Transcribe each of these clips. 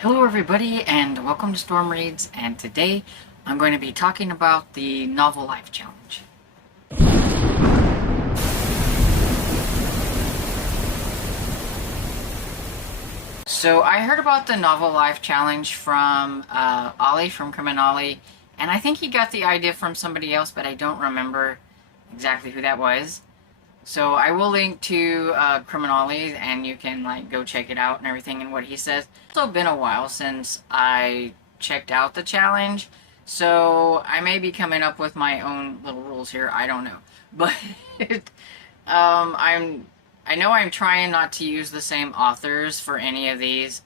Hello everybody and welcome to Storm Reads, and today I'm going to be talking about the Novel Life Challenge. So I heard about the Novel Life Challenge from Ollie from Criminali, and I think he got the idea from somebody else, but I don't remember exactly who that was. So I will link to Criminali, and you can go check it out and everything and what he says. It's also been a while since I checked out the challenge, so I may be coming up with my own little rules here. I don't know, but I know I'm trying not to use the same authors for any of these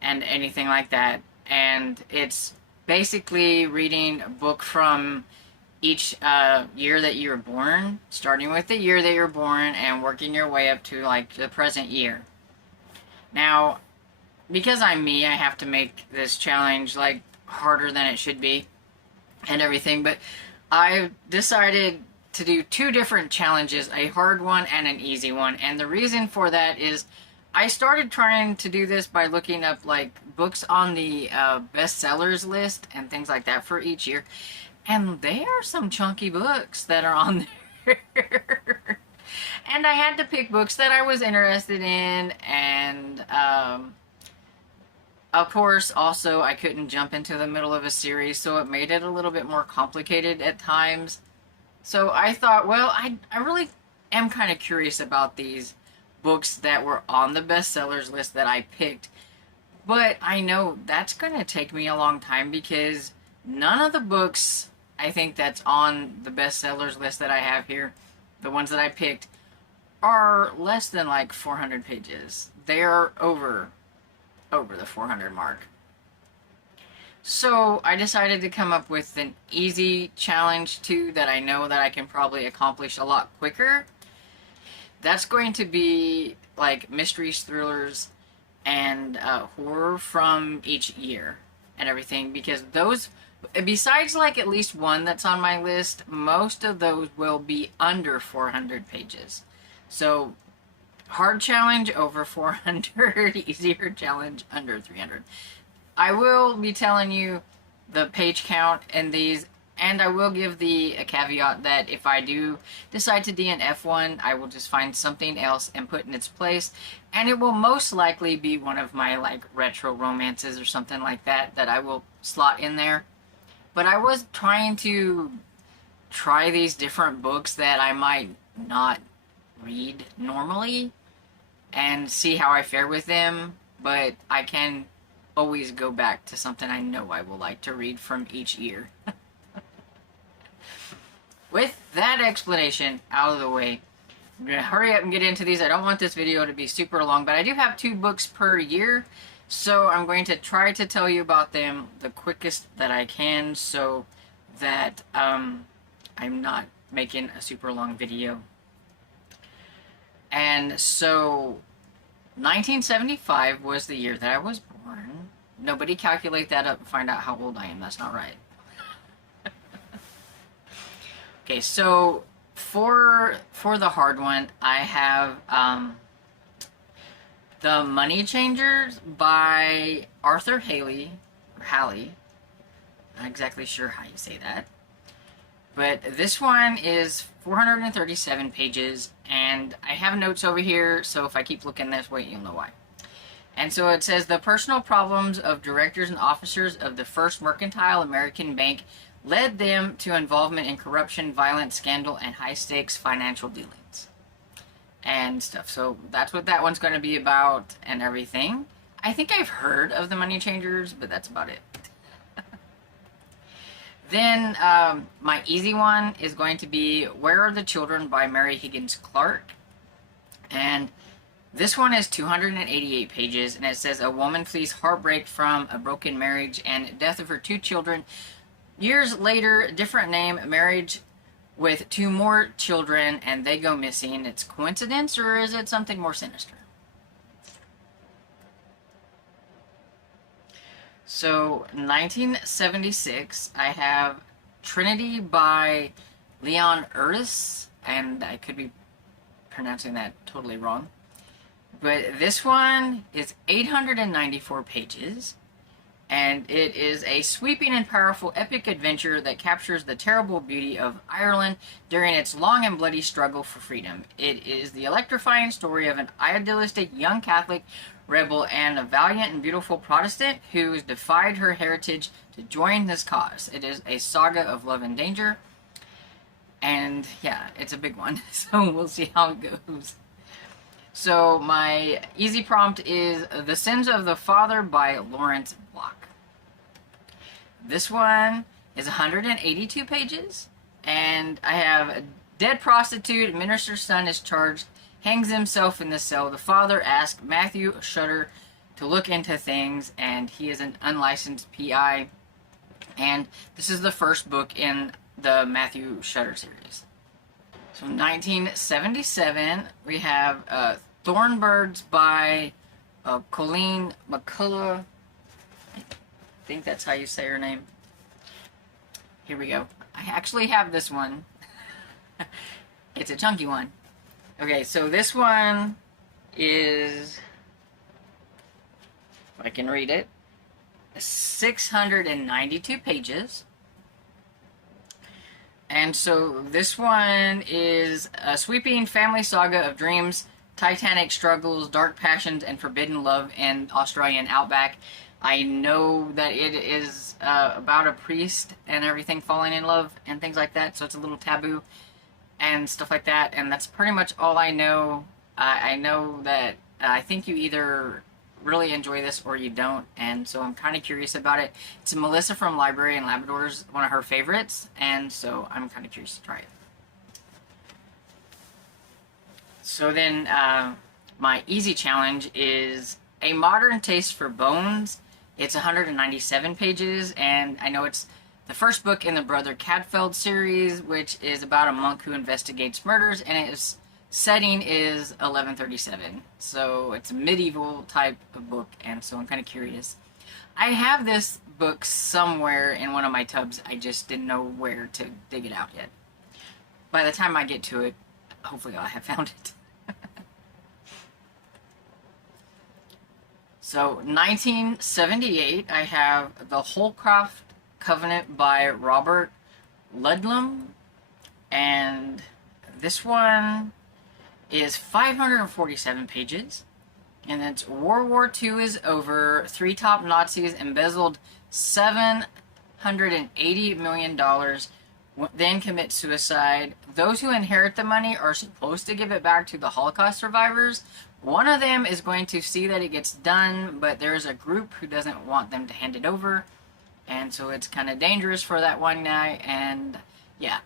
and anything like that, and it's basically reading a book from each year that you were born, starting with the year that you're born and working your way up to the present year. Now, because I'm me, I have to make this challenge harder than it should be and everything, but I decided to do two different challenges, a hard one and an easy one. And the reason for that is I started trying to do this by looking up books on the bestsellers list and things like that for each year. And there are some chunky books that are on there. And I had to pick books that I was interested in. And, of course, also I couldn't jump into the middle of a series, so it made it a little bit more complicated at times. So I thought, well, I really am kind of curious about these books that were on the bestsellers list that I picked. But I know that's going to take me a long time because none of the books I think that's on the bestsellers list that I have here, the ones that I picked, are less than 400 pages. They are over the 400 mark. So I decided to come up with an easy challenge too that I know that I can probably accomplish a lot quicker. That's going to be mysteries, thrillers, and horror from each year and everything, because those, besides at least one that's on my list, most of those will be under 400 pages. So hard challenge over 400, easier challenge under 300. I will be telling you the page count in these, and I will give a caveat that if I do decide to DNF one, I will just find something else and put in its place, and it will most likely be one of my retro romances or something like that I will slot in there. But I was trying to try these different books that I might not read normally and see how I fare with them, but I can always go back to something I know I will like to read from each year. With that explanation out of the way, I'm going to hurry up and get into these. I don't want this video to be super long, but I do have 2 books per year, so I'm going to try to tell you about them the quickest that I can so that I'm not making a super long video. And so 1975 was the year that I was born. Nobody calculate that up and find out how old I am. That's not right. Okay, so for the hard one, I have The Money Changers by Arthur Haley, or Halley. Not exactly sure how you say that. But this one is 437 pages, and I have notes over here, so if I keep looking this way, you'll know why. And so it says, the personal problems of directors and officers of the First Mercantile American Bank led them to involvement in corruption, violence, scandal, and high-stakes financial dealings and stuff. So that's what that one's going to be about and everything. I think I've heard of the Money Changers, but that's about it. Then my easy one is going to be Where Are the Children by Mary Higgins Clark. And this one is 288 pages, and it says, a woman flees heartbreak from a broken marriage and death of her 2 children. Years later, different name, marriage with 2 more children, and they go missing. It's coincidence, or is it something more sinister? So, 1976, I have Trinity by Leon Uris, and I could be pronouncing that totally wrong. But this one is 894 pages, and it is a sweeping and powerful epic adventure that captures the terrible beauty of Ireland during its long and bloody struggle for freedom. It is the electrifying story of an idealistic young Catholic rebel and a valiant and beautiful Protestant who has defied her heritage to join this cause. It is a saga of love and danger, and yeah, it's a big one, so we'll see how it goes. So my easy prompt is The Sins of the Father by Lawrence Block. This one is 182 pages, and I have a dead prostitute, minister's son is charged, hangs himself in the cell. The father asks Matthew Shutter to look into things, and he is an unlicensed PI, and this is the first book in the Matthew Shutter series. So 1977, we have Thornbirds by Colleen McCullough. I think that's how you say her name. Here we go. I actually have this one. It's a chunky one. Okay, so this one is, if I can read it, 692 pages. And so this one is a sweeping family saga of dreams, titanic struggles, dark passions, and forbidden love in Australian outback. I know that it is about a priest and everything falling in love and things like that, so it's a little taboo and stuff like that, and that's pretty much all I know. I know that I think you either really enjoy this or you don't, and so I'm kind of curious about it. It's Melissa from Library and Labrador's, one of her favorites, and so I'm kind of curious to try it. So then my easy challenge is A Modern Taste for Bones. It's 197 pages, and I know it's the first book in the Brother Cadfael series, which is about a monk who investigates murders, and its setting is 1137. So it's a medieval type of book, and so I'm kind of curious. I have this book somewhere in one of my tubs. I just didn't know where to dig it out yet. By the time I get to it, hopefully I'll have found it. So 1978, I have The Holcroft Covenant by Robert Ludlum, and this one is 547 pages, and it's World War II is over, three top Nazis embezzled $780 million, then commit suicide. Those who inherit the money are supposed to give it back to the Holocaust survivors. One of them is going to see that it gets done, but there's a group who doesn't want them to hand it over, and so it's kind of dangerous for that one guy, and yeah.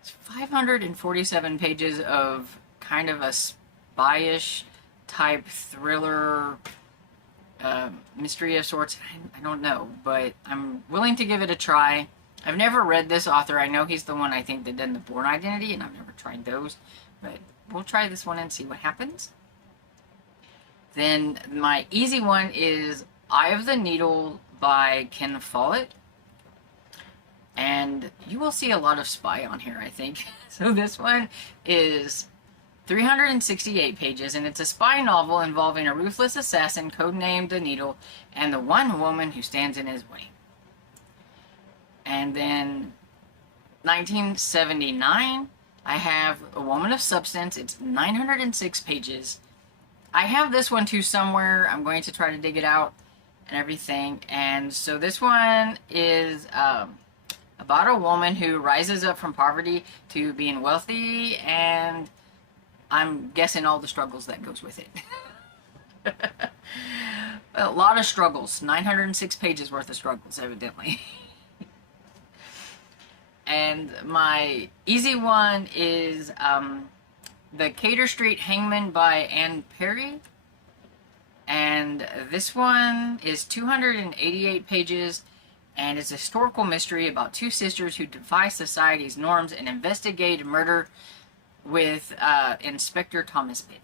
It's 547 pages of kind of a spy-ish type thriller, mystery of sorts. I don't know, but I'm willing to give it a try. I've never read this author. I know he's the one I think that did The Bourne Identity, and I've never tried those, but we'll try this one and see what happens. Then my easy one is Eye of the Needle by Ken Follett. And you will see a lot of spy on here, I think. So this one is 368 pages, and it's a spy novel involving a ruthless assassin codenamed The Needle and the one woman who stands in his way. And then 1979, I have A Woman of Substance. It's 906 pages. I have this one too somewhere. I'm going to try to dig it out and everything. And so this one is about a woman who rises up from poverty to being wealthy, and I'm guessing all the struggles that goes with it. A lot of struggles. 906 pages worth of struggles, evidently. And my easy one is The Cater Street Hangman by Anne Perry. And this one is 288 pages, and it's a historical mystery about two sisters who defy society's norms and investigate a murder with Inspector Thomas Pitt.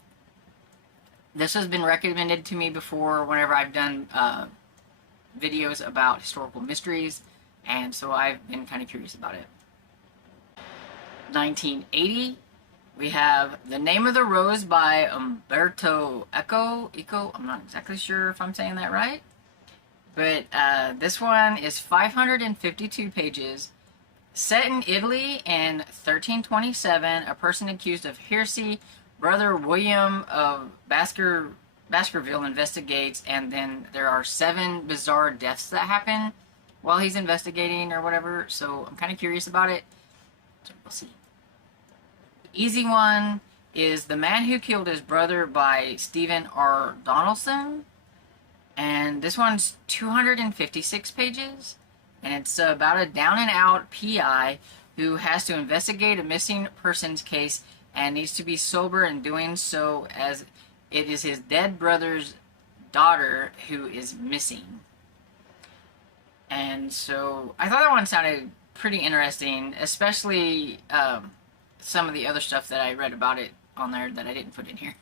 This has been recommended to me before whenever I've done videos about historical mysteries, and so I've been kind of curious about it. 1980, we have The Name of the Rose by Umberto Eco. I'm not exactly sure if I'm saying that right. But this one is 552 pages. Set in Italy in 1327, a person accused of heresy, Brother William of Baskerville investigates, and then there are 7 bizarre deaths that happen while he's investigating or whatever. So I'm kind of curious about it. So we'll see. The easy one is The Man Who Killed His Brother by Stephen R. Donaldson. And this one's 256 pages. And it's about a down-and-out PI who has to investigate a missing persons case and needs to be sober in doing so, as it is his dead brother's daughter who is missing. And so I thought that one sounded pretty interesting, especially some of the other stuff that I read about it on there that I didn't put in here.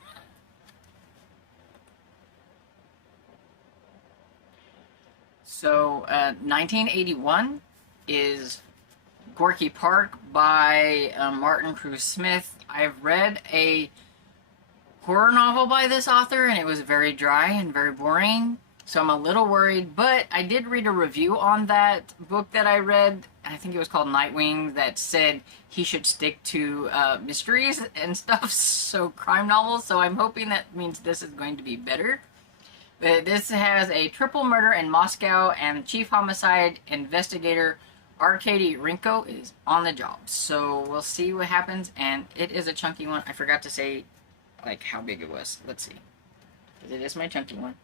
So 1981 is Gorky Park by Martin Cruz Smith. I've read a horror novel by this author and it was very dry and very boring, so I'm a little worried, but I did read a review on that book that I read, I think it was called Nightwing, that said he should stick to mysteries and stuff, so crime novels, so I'm hoping that means this is going to be better. But this has a triple murder in Moscow, and chief homicide investigator Arkady Rinko is on the job. So we'll see what happens, and it is a chunky one. I forgot to say, like, how big it was. Let's see. It is my chunky one.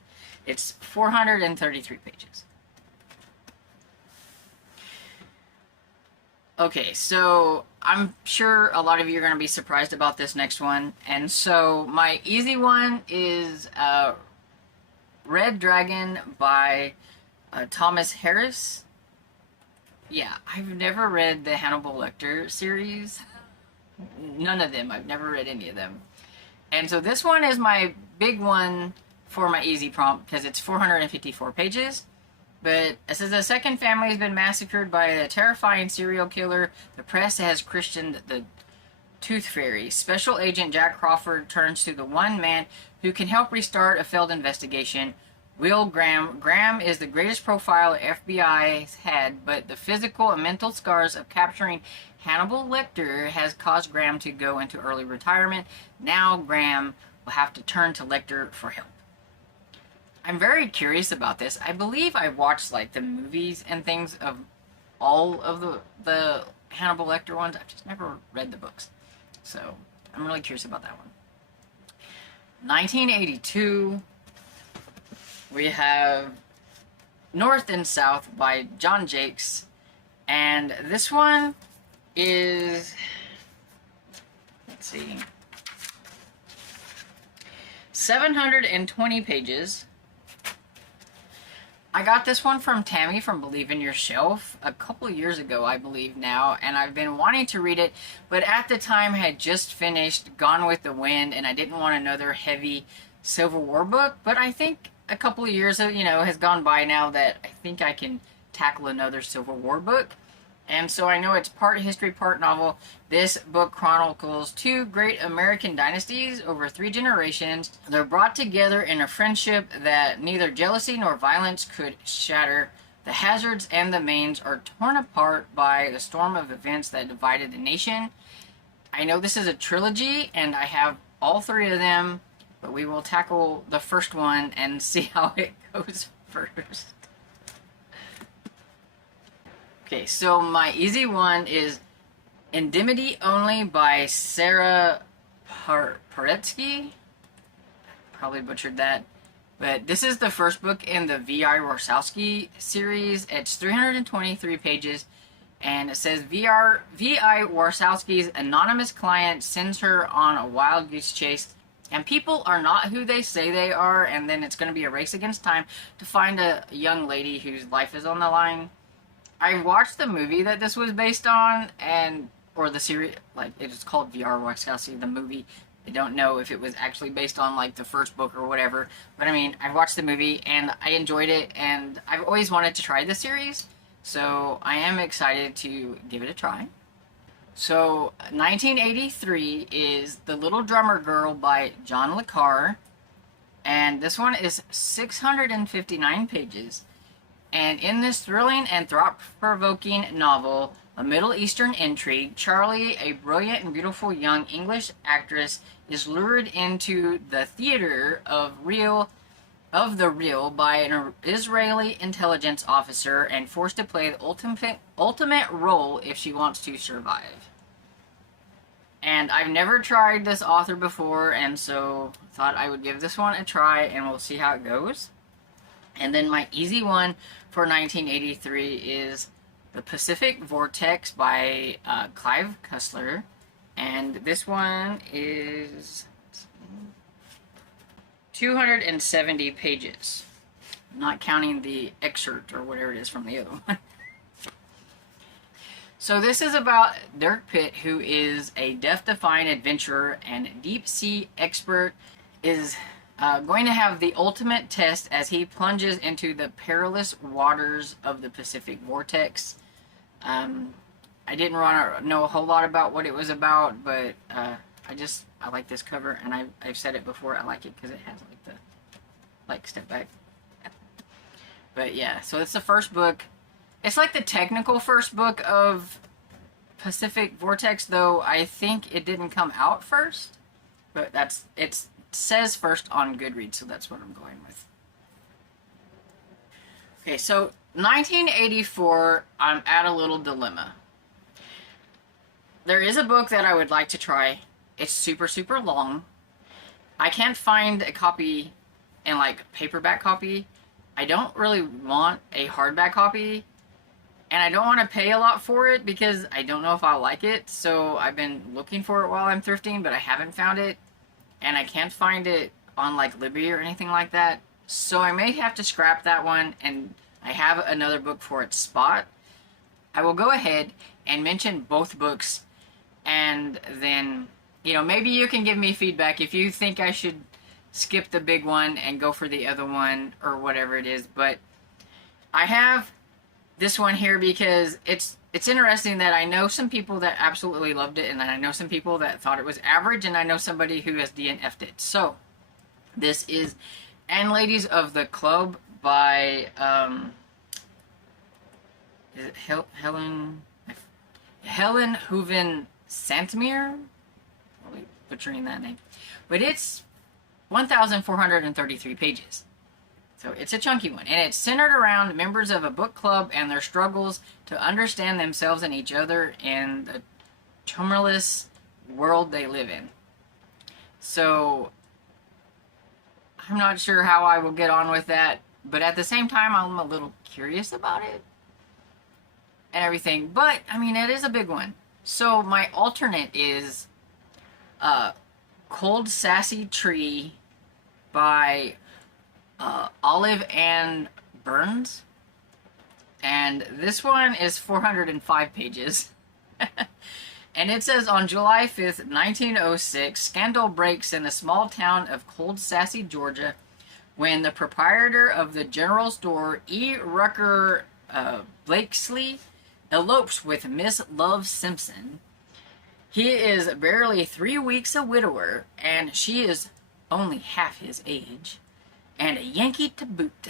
It's 433 pages. Okay, so I'm sure a lot of you are going to be surprised about this next one. And so my easy one is Red Dragon by Thomas Harris. Yeah, I've never read the Hannibal Lecter series. None of them. I've never read any of them. And so this one is my big one for my easy prompt because it's 454 pages. But it says the second family has been massacred by a terrifying serial killer. The press has christened the Tooth Fairy. Special Agent Jack Crawford turns to the one man who can help restart a failed investigation, Will Graham. Graham is the greatest profile FBI has had, but the physical and mental scars of capturing Hannibal Lecter has caused Graham to go into early retirement. Now Graham will have to turn to Lecter for help. I'm very curious about this. I believe I watched like the movies and things of all of the Hannibal Lecter ones. I've just never read the books. So I'm really curious about that one. 1982, we have North and South by John Jakes. And this one is, let's see, 720 pages. I got this one from Tammy from Believe in Your Shelf a couple years ago, I believe now, and I've been wanting to read it, but at the time I had just finished Gone with the Wind, and I didn't want another heavy Civil War book, but I think a couple of years, has gone by now that I think I can tackle another Civil War book. And so I know it's part history, part novel. This book chronicles 2 great American dynasties over 3 generations. They're brought together in a friendship that neither jealousy nor violence could shatter. The Hazards and the Maines are torn apart by the storm of events that divided the nation. I know this is a trilogy, and I have all 3 of them, but we will tackle the first one and see how it goes first. Okay, so my easy one is Indemnity Only by Sarah Paretsky. Probably butchered that. But this is the first book in the V.I. Warshawski series. It's 323 pages. And it says V.I. Warshawski's anonymous client sends her on a wild goose chase. And people are not who they say they are. And then it's going to be a race against time to find a young lady whose life is on the line. I watched the movie that this was based on, or the series, like, it's called VR Warshawski, the movie. I don't know if it was actually based on, like, the first book or whatever, but I mean, I watched the movie, and I enjoyed it, and I've always wanted to try the series, so I am excited to give it a try. So, 1983 is The Little Drummer Girl by John le Carre, and this one is 659 pages. And in this thrilling and thought-provoking novel, A Middle Eastern Intrigue, Charlie, a brilliant and beautiful young English actress, is lured into the theater of the real by an Israeli intelligence officer and forced to play the ultimate role if she wants to survive. And I've never tried this author before, and so thought I would give this one a try, and we'll see how it goes. And then my easy one for 1983 is The Pacific Vortex by Clive Cussler. And this one is 270 pages, not counting the excerpt or whatever it is from the other one. So this is about Dirk Pitt, who is a death-defying adventurer and deep-sea expert, is going to have the ultimate test as he plunges into the perilous waters of the Pacific Vortex. I didn't want to know a whole lot about what it was about, but I like this cover, and I've said it before, I like it because it has like step back. But yeah, so it's the first book. It's like the technical first book of Pacific Vortex, though I think it didn't come out first. But it says first on Goodreads, so that's what I'm going with. Okay, so 1984, I'm at a little dilemma. There is a book that I would like to try. It's super, super long. I can't find a copy in like paperback copy. I don't really want a hardback copy. And I don't want to pay a lot for it because I don't know if I'll like it. So I've been looking for it while I'm thrifting, but I haven't found it. And I can't find it on like Libby or anything like that. So I may have to scrap that one, and I have another book for its spot. I will go ahead and mention both books, and then, you know, maybe you can give me feedback if you think I should skip the big one and go for the other one or whatever it is. But I have this one here because it's interesting that I know some people that absolutely loved it, and then I know some people that thought it was average, and I know somebody who has DNF'd it. So this is And Ladies of the Club by is it Helen Hooven Santmere? Probably butchering that name. But it's 1,433 pages. So it's a chunky one, and it's centered around members of a book club and their struggles to understand themselves and each other in the tumultuous world they live in. So I'm not sure how I will get on with that, but at the same time, I'm a little curious about it and everything. But, I mean, it is a big one. So my alternate is Cold Sassy Tree by Olive Ann Burns, and this one is 405 pages. And it says, on July 5th, 1906, scandal breaks in the small town of Cold Sassy, Georgia, when the proprietor of the general store, E. Rucker Blakesley, elopes with Miss Love Simpson. He is barely 3 weeks a widower, and she is only half his age, and a Yankee to boot.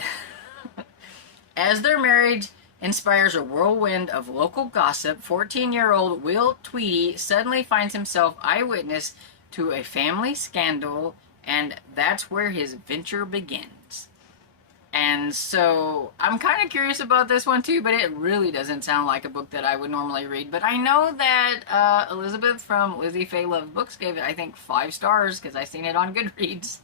As their marriage inspires a whirlwind of local gossip, 14-year-old Will Tweedy suddenly finds himself eyewitness to a family scandal, and that's where his venture begins. And so I'm kind of curious about this one too, but it really doesn't sound like a book that I would normally read. But I know that Elizabeth from Lizzie Faye Love Books gave it, I think, 5 stars because I seen it on Goodreads.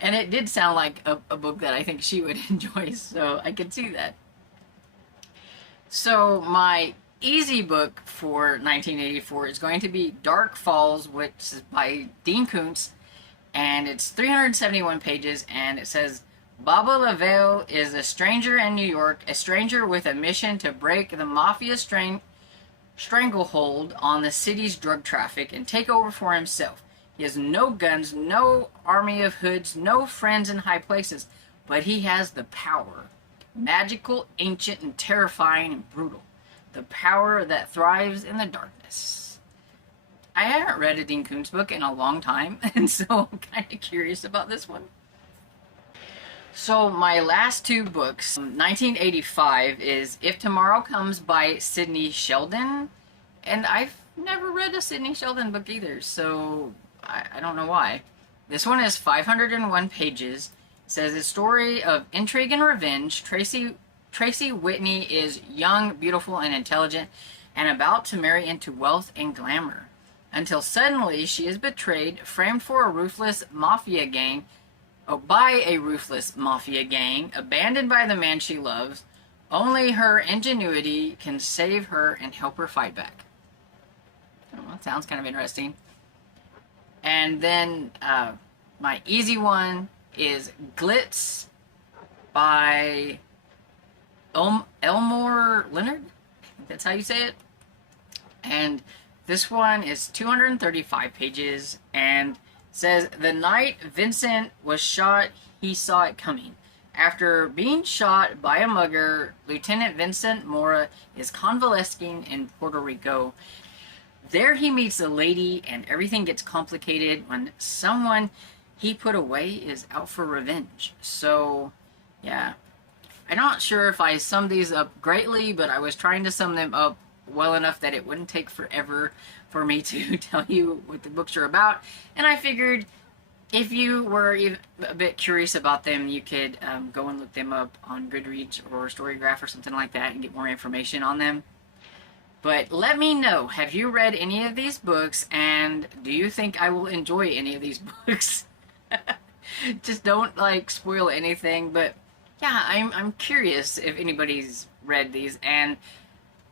And it did sound like a book that I think she would enjoy, so I could see that. So my easy book for 1984 is going to be Dark Falls, which is by Dean Koontz, and it's 371 pages, and it says, Baba Lavelle is a stranger in New York, a stranger with a mission to break the mafia stranglehold on the city's drug traffic and take over for himself. He has no guns, no army of hoods, no friends in high places, but he has the power. Magical, ancient, and terrifying and brutal. The power that thrives in the darkness. I haven't read a Dean Koontz book in a long time, and so I'm kind of curious about this one. So my last two books, 1985 is If Tomorrow Comes by Sidney Sheldon, and I've never read a Sidney Sheldon book either, so I don't know why. This one is 501 pages. It says a story of intrigue and revenge. Tracy Whitney is young, beautiful, and intelligent, and about to marry into wealth and glamour, until suddenly she is betrayed, framed for a ruthless mafia gang, by a ruthless mafia gang, abandoned by the man she loves. Only her ingenuity can save her and help her fight back. Oh, that sounds kind of interesting. And then my easy one is Glitz by Elmore Leonard. That's how you say it. And this one is 235 pages and says, the night Vincent was shot, he saw it coming. After being shot by a mugger, Lieutenant Vincent Mora is convalescing in Puerto Rico. There he meets a lady, and everything gets complicated when someone he put away is out for revenge. So, yeah. I'm not sure if I summed these up greatly, but I was trying to sum them up well enough that it wouldn't take forever for me to tell you what the books are about. And I figured if you were a bit curious about them, you could go and look them up on Goodreads or Storygraph or something like that and get more information on them. But let me know, have you read any of these books, and do you think I will enjoy any of these books? Just don't, like, spoil anything, but yeah, I'm curious if anybody's read these, and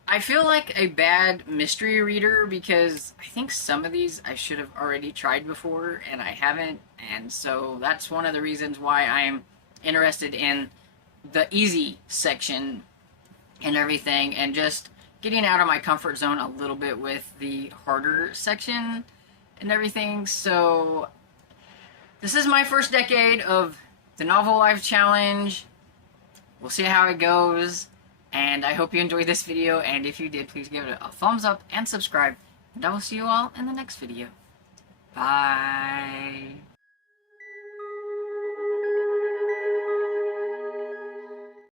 I feel like a bad mystery reader because I think some of these I should have already tried before, and I haven't, and so that's one of the reasons why I'm interested in the easy section and everything, and just getting out of my comfort zone a little bit with the harder section and everything. So this is my first decade of the Novel Life Challenge. We'll see how it goes, and I hope you enjoyed this video, and if you did, please give it a thumbs up and subscribe, and I will see you all in the next video. Bye.